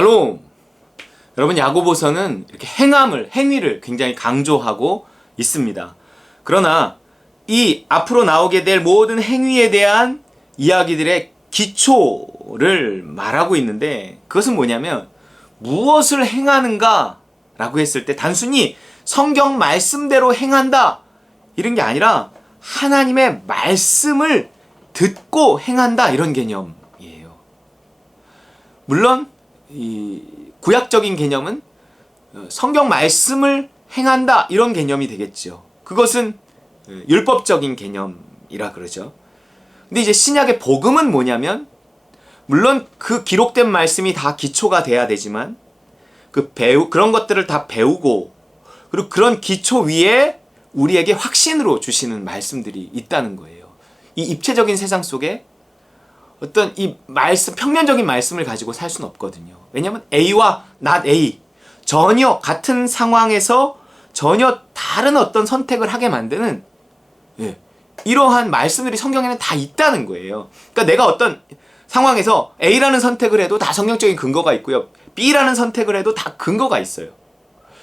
샬롬. 여러분 야고보서는 이렇게 행함을 행위를 굉장히 강조하고 있습니다. 그러나 이 앞으로 나오게 될 모든 행위에 대한 이야기들의 기초를 말하고 있는데 그것은 뭐냐면 무엇을 행하는가라고 했을 때 단순히 성경 말씀대로 행한다 이런 게 아니라 하나님의 말씀을 듣고 행한다 이런 개념이에요. 물론 이 구약적인 개념은 어, 성경 말씀을 행한다 이런 개념이 되겠죠. 그것은 어, 율법적인 개념이라 그러죠. 근데 이제 신약의 복음은 뭐냐면 물론 그 기록된 말씀이 다 기초가 돼야 되지만 그 배우 그런 것들을 다 배우고 그리고 그런 기초 위에 우리에게 확신으로 주시는 말씀들이 있다는 거예요. 이 입체적인 세상 속에 어떤 이 말씀 평면적인 말씀을 가지고 살 수는 없거든요. 왜냐하면 A와 not A 전혀 같은 상황에서 전혀 다른 어떤 선택을 하게 만드는 예, 이러한 말씀들이 성경에는 다 있다는 거예요. 그러니까 내가 어떤 상황에서 A라는 선택을 해도 다 성경적인 근거가 있고요. B라는 선택을 해도 다 근거가 있어요.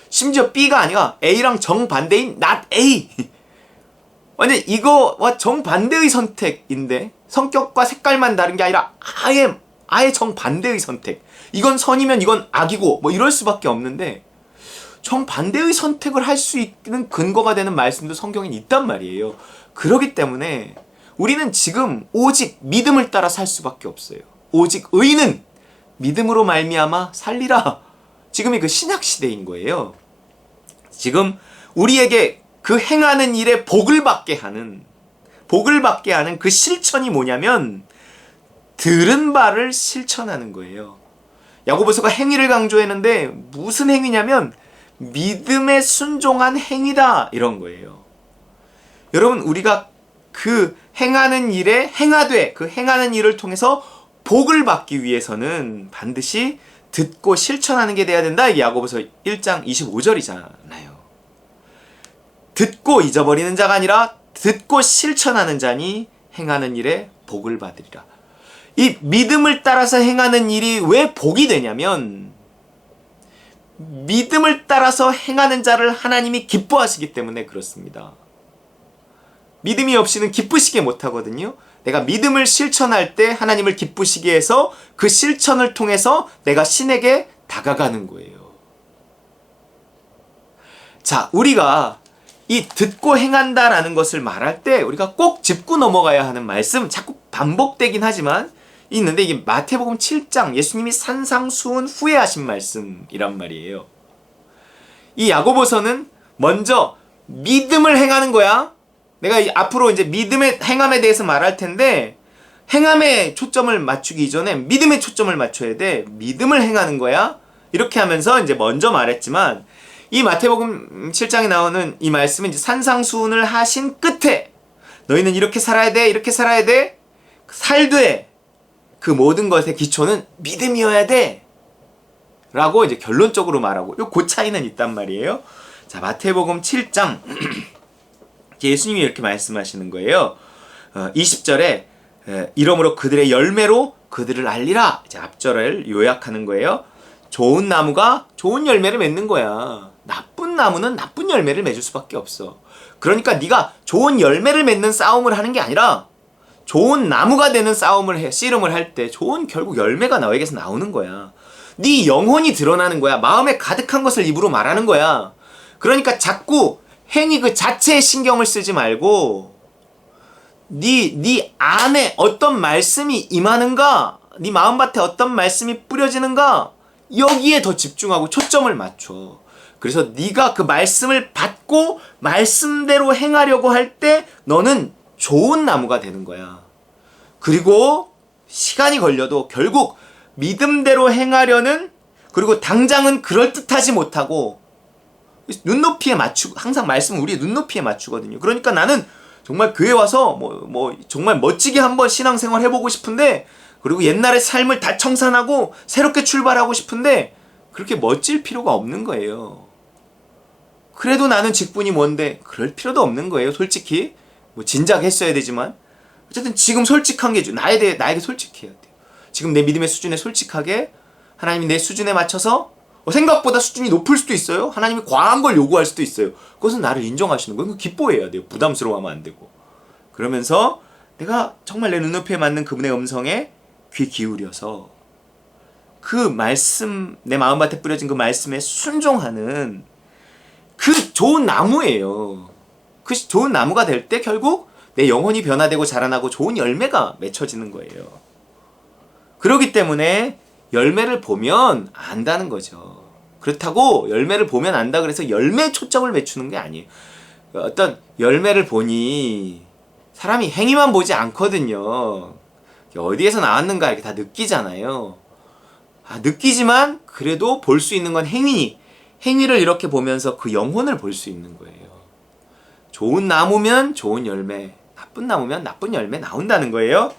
심지어 B가 아니라 A랑 정반대인 not A. 완전 이거와 정반대의 선택인데 성격과 색깔만 다른 게 아니라 아예 아예 정반대의 선택. 이건 선이면 이건 악이고 뭐 이럴 수밖에 없는데 정반대의 선택을 할 수 있는 근거가 되는 말씀도 성경에 있단 말이에요. 그러기 때문에 우리는 지금 오직 믿음을 따라 살 수밖에 없어요. 오직 의는 믿음으로 말미암아 살리라. 지금이 그 신약 시대인 거예요. 지금 우리에게 그 행하는 일에 복을 받게 하는 복을 받게 하는 그 실천이 뭐냐면 들은 바를 실천하는 거예요. 야고보서가 행위를 강조했는데 무슨 행위냐면 믿음에 순종한 행위다 이런 거예요. 여러분 우리가 그 행하는 일에 행하되 그 행하는 일을 통해서 복을 받기 위해서는 반드시 듣고 실천하는 게 돼야 된다. 이게 야고보서 1장 25절이잖아요. 듣고 잊어버리는 자가 아니라 듣고 실천하는 자니 행하는 일에 복을 받으리라. 이 믿음을 따라서 행하는 일이 왜 복이 되냐면 믿음을 따라서 행하는 자를 하나님이 기뻐하시기 때문에 그렇습니다. 믿음이 없이는 기쁘시게 못하거든요. 내가 믿음을 실천할 때 하나님을 기쁘시게 해서 그 실천을 통해서 내가 신에게 다가가는 거예요. 자, 우리가 이 듣고 행한다라는 것을 말할 때 우리가 꼭 짚고 넘어가야 하는 말씀 자꾸 반복되긴 하지만 있는데 이게 마태복음 7장 예수님이 산상수훈 후에 하신 말씀이란 말이에요. 이 야고보서는 먼저 믿음을 행하는 거야. 내가 앞으로 이제 믿음의 행함에 대해서 말할 텐데 행함에 초점을 맞추기 이전에 믿음에 초점을 맞춰야 돼. 믿음을 행하는 거야. 이렇게 하면서 이제 먼저 말했지만 이 마태복음 7장에 나오는 이 말씀은 이제 산상수훈을 하신 끝에 너희는 이렇게 살아야 돼. 이렇게 살아야 돼. 살되 그 모든 것의 기초는 믿음이어야 돼. 라고 이제 결론적으로 말하고 요그 차이는 있단 말이에요. 자, 마태복음 7장 예수님이 이렇게 말씀하시는 거예요. 어, 20절에 이러므로 그들의 열매로 그들을 알리라. 이제 앞절을 요약하는 거예요. 좋은 나무가 좋은 열매를 맺는 거야. 나무는 나쁜 열매를 맺을 수밖에 없어. 그러니까 네가 좋은 열매를 맺는 싸움을 하는 게 아니라 좋은 나무가 되는 싸움을 해, 씨름을 할 때 좋은 결국 열매가 너에게서 나오는 거야. 네 영혼이 드러나는 거야. 마음에 가득한 것을 입으로 말하는 거야. 그러니까 자꾸 행위 그 자체에 신경을 쓰지 말고 네, 네 안에 어떤 말씀이 임하는가? 네 마음밭에 어떤 말씀이 뿌려지는가? 여기에 더 집중하고 초점을 맞춰. 그래서 네가 그 말씀을 받고 말씀대로 행하려고 할 때 너는 좋은 나무가 되는 거야. 그리고 시간이 걸려도 결국 믿음대로 행하려는 그리고 당장은 그럴듯하지 못하고 눈높이에 맞추고 항상 말씀은 우리의 눈높이에 맞추거든요. 그러니까 나는 정말 교회 와서 뭐, 뭐 정말 멋지게 한번 신앙생활 해보고 싶은데 그리고 옛날의 삶을 다 청산하고 새롭게 출발하고 싶은데 그렇게 멋질 필요가 없는 거예요. 그래도 나는 직분이 뭔데 그럴 필요도 없는 거예요. 솔직히 뭐 진작 했어야 되지만 어쨌든 지금 솔직한 게 나에 대해 나에게 솔직해야 돼요. 지금 내 믿음의 수준에 솔직하게 하나님이 내 수준에 맞춰서 어, 생각보다 수준이 높을 수도 있어요. 하나님이 과한 걸 요구할 수도 있어요. 그것은 나를 인정하시는 거예요. 기뻐해야 돼요. 부담스러워하면 안 되고. 그러면서 내가 정말 내 눈높이에 맞는 그분의 음성에 귀 기울여서 그 말씀 내 마음밭에 뿌려진 그 말씀에 순종하는 그 좋은 나무예요. 그 좋은 나무가 될 때 결국 내 영혼이 변화되고 자라나고 좋은 열매가 맺혀지는 거예요. 그렇기 때문에 열매를 보면 안다는 거죠. 그렇다고 열매를 보면 안다 그래서 열매에 초점을 맞추는 게 아니에요. 어떤 열매를 보니 사람이 행위만 보지 않거든요. 어디에서 나왔는가 이렇게 다 느끼잖아요. 아, 느끼지만 그래도 볼 수 있는 건 행위. 행위를 이렇게 보면서 그 영혼을 볼 수 있는 거예요. 좋은 나무면 좋은 열매, 나쁜 나무면 나쁜 열매 나온다는 거예요.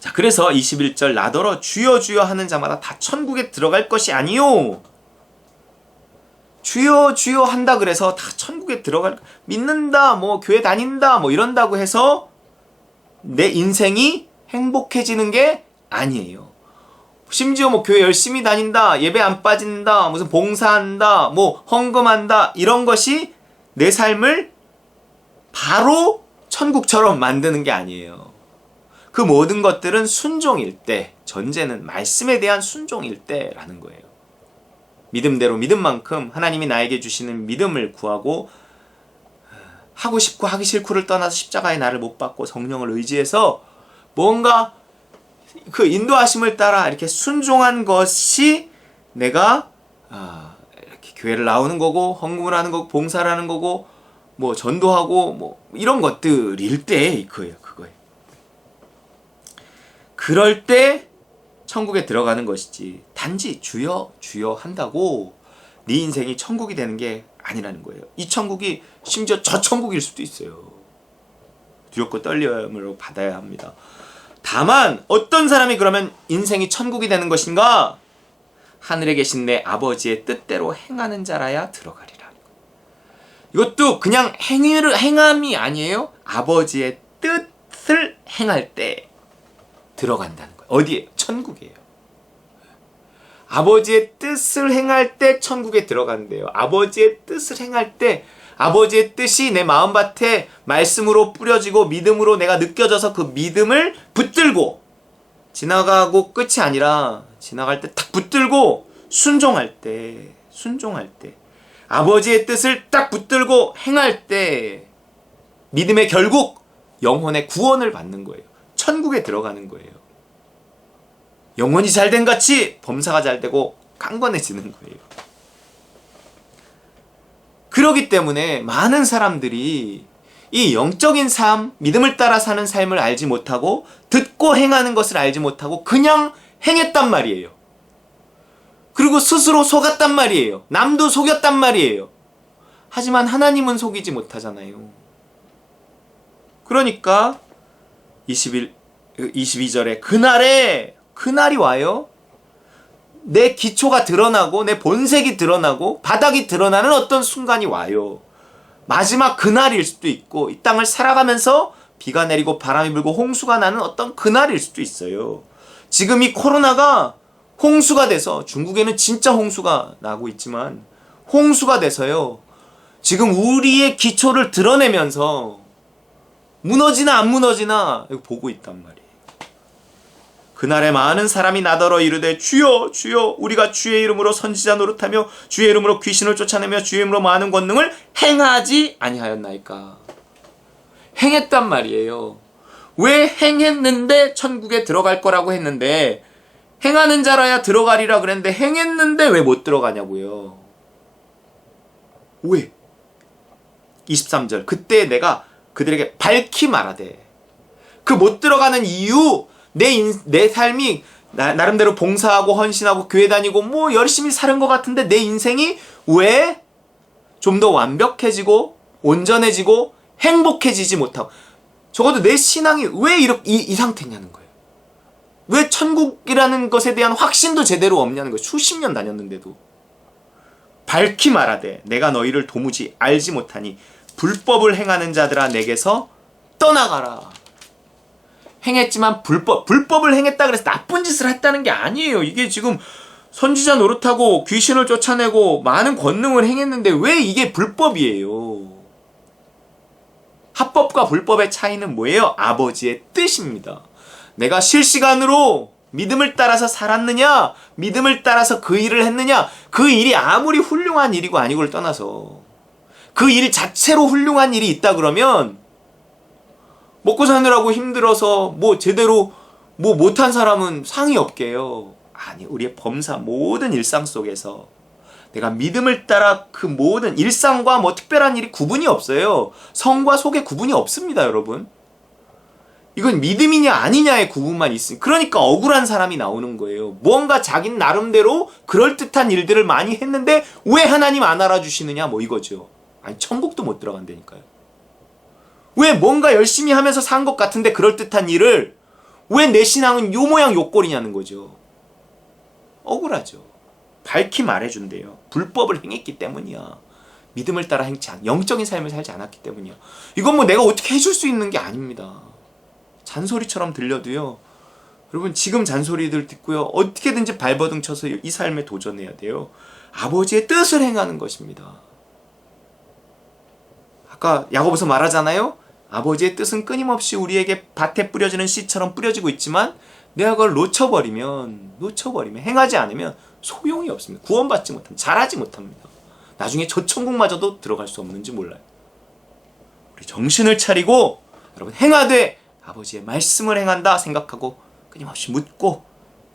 자, 그래서 21절 나더러 주여 주여 하는 자마다 다 천국에 들어갈 것이 아니요. 주여 주여 한다 그래서 다 천국에 들어갈 믿는다 뭐 교회 다닌다 뭐 이런다고 해서 내 인생이 행복해지는 게 아니에요. 심지어 뭐 교회 열심히 다닌다, 예배 안 빠진다, 무슨 봉사한다, 뭐 헌금한다 이런 것이 내 삶을 바로 천국처럼 만드는 게 아니에요. 그 모든 것들은 순종일 때, 전제는 말씀에 대한 순종일 때라는 거예요. 믿음대로 믿음만큼 하나님이 나에게 주시는 믿음을 구하고 하고 싶고 하기 싫고를 떠나서 십자가에 나를 못 받고 성령을 의지해서 뭔가 그 인도하심을 따라 이렇게 순종한 것이 내가 아, 이렇게 교회를 나오는 거고 헌금을 하는 거고 봉사를 하는 거고 뭐 전도하고 뭐 이런 것들일 때 그거예요 그거예요. 그럴 때 천국에 들어가는 것이지 단지 주여 주여 한다고 네 인생이 천국이 되는 게 아니라는 거예요. 이 천국이 심지어 저 천국일 수도 있어요. 두렵고 떨림으로 받아야 합니다 다만 어떤 사람이 그러면 인생이 천국이 되는 것인가? 하늘에 계신 내 아버지의 뜻대로 행하는 자라야 들어가리라. 이것도 그냥 행위를 행함이 아니에요. 아버지의 뜻을 행할 때 들어간다는 거예요. 어디에? 천국이에요. 아버지의 뜻을 행할 때 천국에 들어간대요. 아버지의 뜻을 행할 때 아버지의 뜻이 내 마음밭에 말씀으로 뿌려지고 믿음으로 내가 느껴져서 그 믿음을 붙들고 지나가고 끝이 아니라 지나갈 때탁 붙들고 순종할 때 순종할 때 아버지의 뜻을 딱 붙들고 행할 때 믿음의 결국 영혼의 구원을 받는 거예요. 천국에 들어가는 거예요. 영혼이 잘 된 같이 범사가 잘 되고 강건해지는 거예요. 그러기 때문에 많은 사람들이 이 영적인 삶, 믿음을 따라 사는 삶을 알지 못하고 듣고 행하는 것을 알지 못하고 그냥 행했단 말이에요. 그리고 스스로 속았단 말이에요. 남도 속였단 말이에요. 하지만 하나님은 속이지 못하잖아요. 그러니까 21 22절에 그날에 그날이 와요. 내 기초가 드러나고 내 본색이 드러나고 바닥이 드러나는 어떤 순간이 와요. 마지막 그날일 수도 있고 이 땅을 살아가면서 비가 내리고 바람이 불고 홍수가 나는 어떤 그날일 수도 있어요. 지금 이 코로나가 홍수가 돼서 중국에는 진짜 홍수가 나고 있지만 홍수가 돼서요. 지금 우리의 기초를 드러내면서 무너지나 안 무너지나 보고 있단 말이에요. 그날에 많은 사람이 나더러 이르되 주여 주여 우리가 주의 이름으로 선지자 노릇하며 주의 이름으로 귀신을 쫓아내며 주의 이름으로 많은 권능을 행하지 아니하였나이까? 행했단 말이에요. 왜 행했는데 천국에 들어갈 거라고 했는데 행하는 자라야 들어가리라 그랬는데 행했는데 왜 못 들어가냐고요. 왜? 23절. 그때 내가 그들에게 밝히 말하되 그 못 들어가는 이유 내, 인, 내 삶이 나, 나름대로 봉사하고 헌신하고 교회 다니고 뭐 열심히 사는 것 같은데 내 인생이 왜 좀 더 완벽해지고 온전해지고 행복해지지 못하고 적어도 내 신앙이 왜 이렇게 이, 이 상태냐는 거예요. 왜 천국이라는 것에 대한 확신도 제대로 없냐는 거예요. 수십 년 다녔는데도. 밝히 말하되 내가 너희를 도무지 알지 못하니 불법을 행하는 자들아 내게서 떠나가라. 행했지만 불법 불법을 행했다 그래서 나쁜 짓을 했다는 게 아니에요. 이게 지금 선지자 노릇하고 귀신을 쫓아내고 많은 권능을 행했는데 왜 이게 불법이에요? 합법과 불법의 차이는 뭐예요? 아버지의 뜻입니다. 내가 실시간으로 믿음을 따라서 살았느냐, 믿음을 따라서 그 일을 했느냐, 그 일이 아무리 훌륭한 일이고 아니고를 떠나서 그 일 자체로 훌륭한 일이 있다 그러면 먹고 사느라고 힘들어서 뭐 제대로 뭐 못한 사람은 상이 없게요. 아니, 우리의 범사 모든 일상 속에서 내가 믿음을 따라 그 모든 일상과 뭐 특별한 일이 구분이 없어요. 성과 속에 구분이 없습니다, 여러분. 이건 믿음이냐 아니냐의 구분만 있으니 그러니까 억울한 사람이 나오는 거예요. 무언가 자기는 나름대로 그럴듯한 일들을 많이 했는데 왜 하나님 안 알아주시느냐 뭐 이거죠. 아니 천국도 못 들어간다니까요. 왜 뭔가 열심히 하면서 산 것 같은데 그럴듯한 일을 왜 내 신앙은 요 모양 요 꼴이냐는 거죠. 억울하죠. 밝히 말해준대요. 불법을 행했기 때문이야. 믿음을 따라 행치 않, 영적인 삶을 살지 않았기 때문이야. 이건 뭐 내가 어떻게 해줄 수 있는 게 아닙니다. 잔소리처럼 들려도요. 여러분 지금 잔소리들 듣고요. 어떻게든지 발버둥 쳐서 이 삶에 도전해야 돼요. 아버지의 뜻을 행하는 것입니다. 아까 야고보서 말하잖아요. 아버지의 뜻은 끊임없이 우리에게 밭에 뿌려지는 씨처럼 뿌려지고 있지만 내가 그걸 놓쳐버리면 놓쳐버리면 행하지 않으면 소용이 없습니다. 구원받지 못합니다. 잘하지 못합니다. 나중에 저 천국마저도 들어갈 수 없는지 몰라요. 우리 정신을 차리고 여러분 행하되 아버지의 말씀을 행한다 생각하고 끊임없이 묻고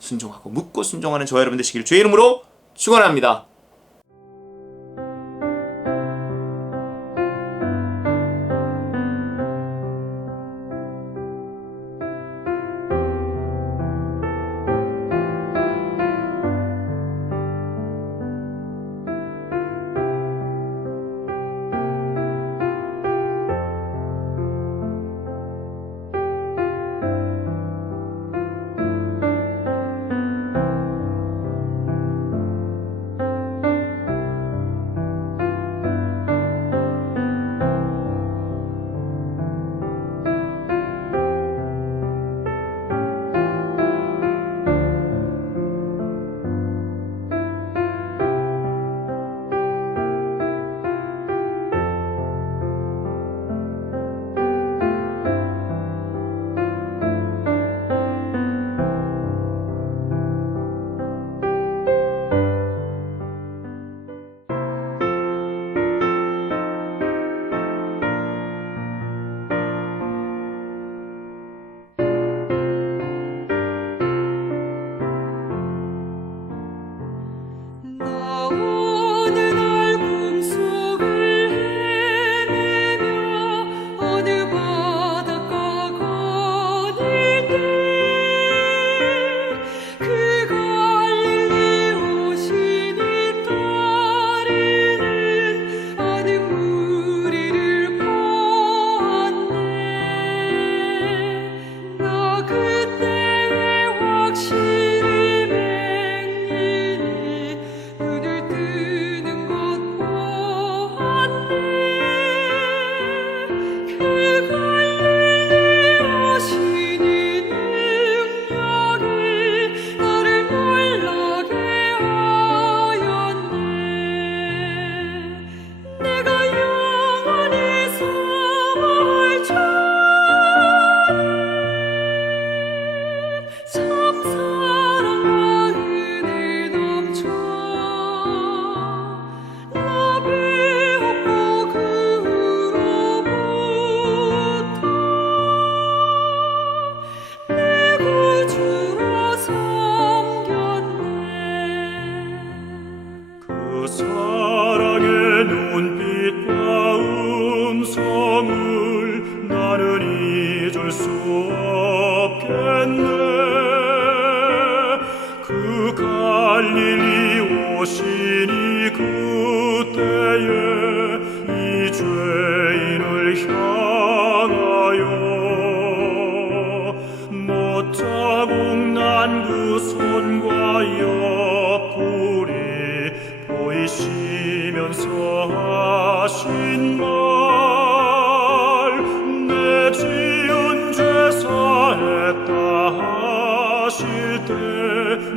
순종하고 묻고 순종하는 저와 여러분 되시길 주의 이름으로 축원합니다.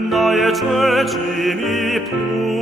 나의 죄짐이 풀